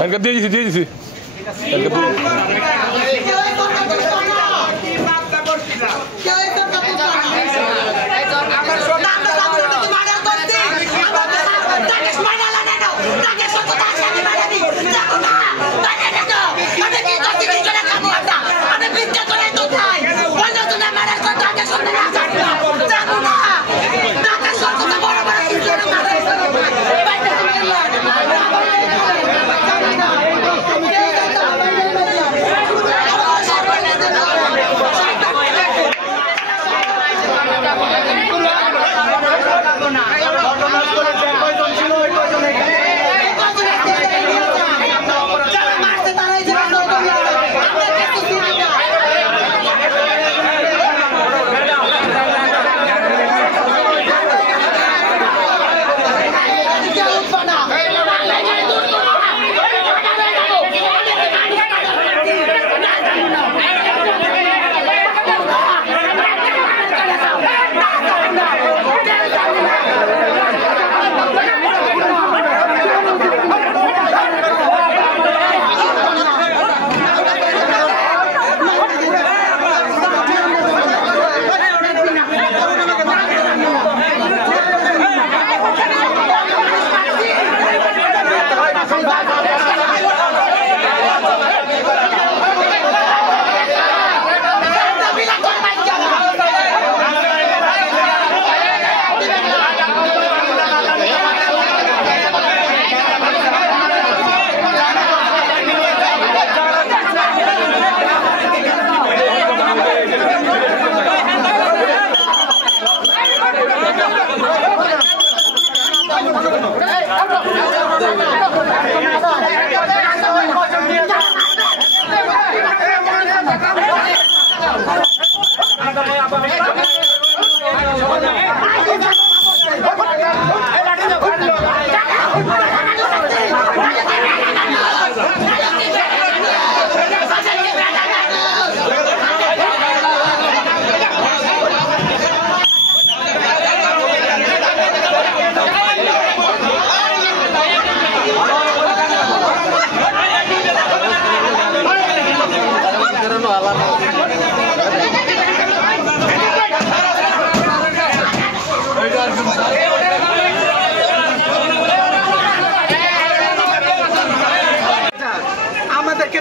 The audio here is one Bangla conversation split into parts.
দিয়ে দিছি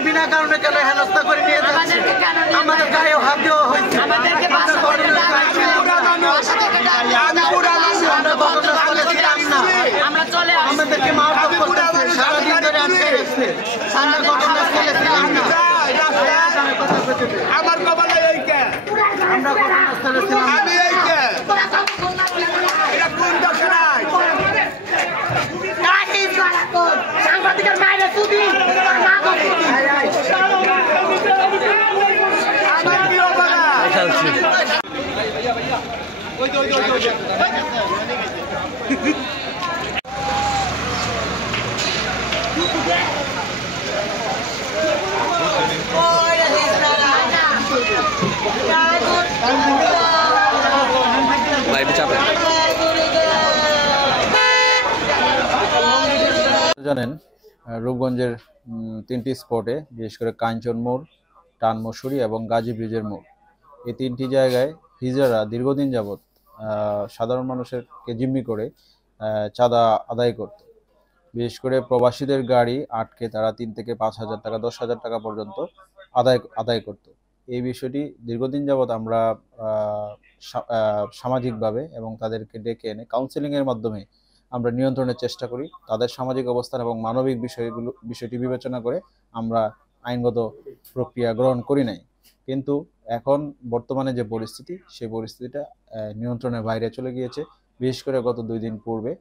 বিনা কারণে কেন হেনস্থা করে নিয়ে যাচ্ছে আমাদের গায়ে হাত দেওয়া হয়েছে আমাদেরকে মারধর করতেছে সারাদিন ধরে আটকে রেখেছে আমরা ঘটনাস্থলে ছিলাম না আমার কপালে এইটা আমরা ঘটনাস্থলে ছিলাম আমি এইটা এটা কোন দশরাই সাংবাদিকের মায়ের সুদি মা করে আমার কি অবস্থা জানেন রূপগঞ্জের তিনটি স্পটে বিশেষ করে কাঞ্চন মোড়, টানমসুরি এবং গাজী ব্রিজের মোড়, এই তিনটি জায়গায় হিজড়ারা দীর্ঘদিন যাবৎ সাধারণ মানুষেরকে জিম্মি করে চাঁদা আদায় করত। বিশেষ করে প্রবাসীদের গাড়ি আটকে তারা 3 থেকে 5,000 টাকা 10,000 টাকা পর্যন্ত আদায় করত। এই বিষয়টি দীর্ঘদিন যাবৎ আমরা সামাজিকভাবে এবং তাদেরকে ডেকে এনে কাউন্সেলিংয়ের মাধ্যমে আমরা নিয়ন্ত্রণের চেষ্টা করি। তাদের সামাজিক অবস্থান এবং মানবিক বিষয়টি বিবেচনা করে আমরা আইনগত প্রক্রিয়া গ্রহণ করি নাই। কিন্তু এখন বর্তমানে যে পরিস্থিতি, সেই পরিস্থিতিটা নিয়ন্ত্রণের বাইরে চলে গিয়েছে। বিশেষ করে গত 2 দিন পূর্বে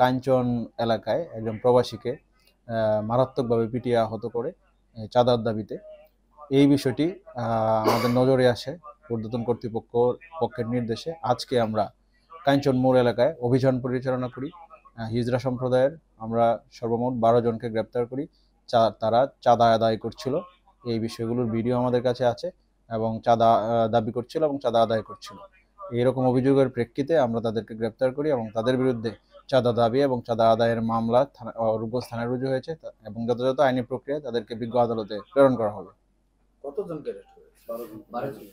কাঞ্চন এলাকায় একজন প্রবাসীকে মারাত্মকভাবে পিটিয়ে আহত করে চাঁদার দাবিতে। এই বিষয়টি আমাদের নজরে আসে। ঊর্ধ্বতন কর্তৃপক্ষের নির্দেশে আজকে আমরা কাঞ্চন মোড় এলাকায় অভিযান পরিচালনা করি। হিজড়া সম্প্রদায়ের আমরা সর্বমোট 12 জনকে গ্রেপ্তার করি। তারা চাঁদা আদায় করছিল, এই বিষয়গুলোর ভিডিও আমাদের কাছে আছে, এবং চাঁদা দাবি করছিল এবং চাঁদা আদায় করছিল। এইরকম অভিযোগের প্রেক্ষিতে আমরা তাদেরকে গ্রেপ্তার করি এবং তাদের বিরুদ্ধে চাঁদা দাবি এবং চাঁদা আদায়ের মামলা রূপগঞ্জ থানায় রুজু হয়েছে এবং যথাযথ আইনি প্রক্রিয়ায় তাদেরকে বিজ্ঞ আদালতে প্রেরণ করা হবে। কতজনকে অ্যারেস্ট করেছে? 12 জন।